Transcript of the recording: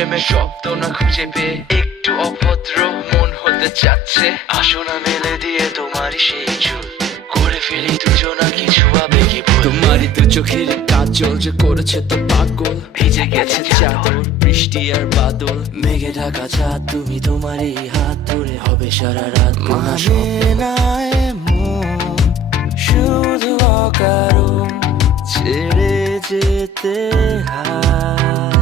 প্রেমের শব্দ না খুঁজে পেয়ে একটু অভদ্র মন হতে চাচ্ছে। আসো না মেলে দিয়ে তোমারই সেই চুল, করে ফেলি দুজনা কিছু আবেগী ভুল। তোমারই দু চোখের কাজল যে করেছে তো পাগল, ভিজে গেছে চাদর বৃষ্টি আর বাদল, মেঘে ঢাকা চাঁদ তুমি তোমারই হাত ধরে হবে সারা রাত। মানে না এমন শুধু অকারণ ছেড়ে যেতে হয়।